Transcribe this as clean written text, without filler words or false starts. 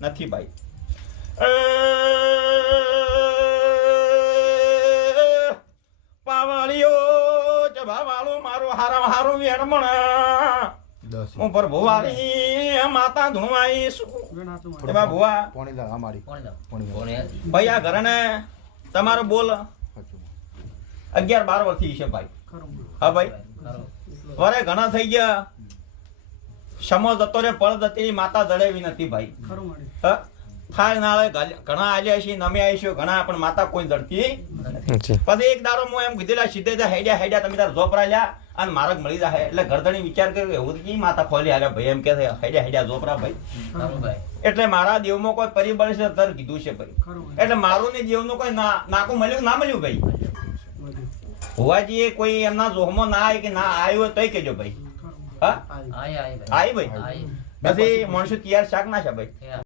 નથી ભાઈ પાવાળીઓ જભા વાળું મારું હારા હારું વેણમણ હું પર ભુવાળી માતા ધુણવાઈશું એમાં ભુવા ભાઈ આ ઘરને તમારો બોલ 11-12 વર્ષથી છે ભાઈ હા ભાઈ વરે ઘણા થઈ ગયા સમો જતો રે પળ જતી માતા જડેવી નથી ભાઈ હા થાય નાળે ઘણા આલ્યા છે નમે આવીશું ઘણા પણ માતા કોઈ જડતી પછી એક દાડો હું એમ કીધેલા સીધે હેડ્યા તમે તાર ઝોપરા લ્યા અને માર્ગ મળી જાય એટલે ઘરધણી વિચાર કર્યો એવું કી માતા ખોલી હાલ્યા ભાઈ એમ કે હેડ્યા ઝોપરા ભાઈ એટલે મારા દેવમાં કોઈ પરિબળ છે તર કીધું છે ભાઈ એટલે મારું ને દેવનું કોઈ નાકું મળ્યું ના મળ્યું ભાઈ હોવાજી કોઈ એમના જોહમાં ના આવે કે ના આવ્યો તોય કેજો ભાઈ હા આવી ભાઈ પછી માણસો તૈયાર શાક ના છે ભાઈ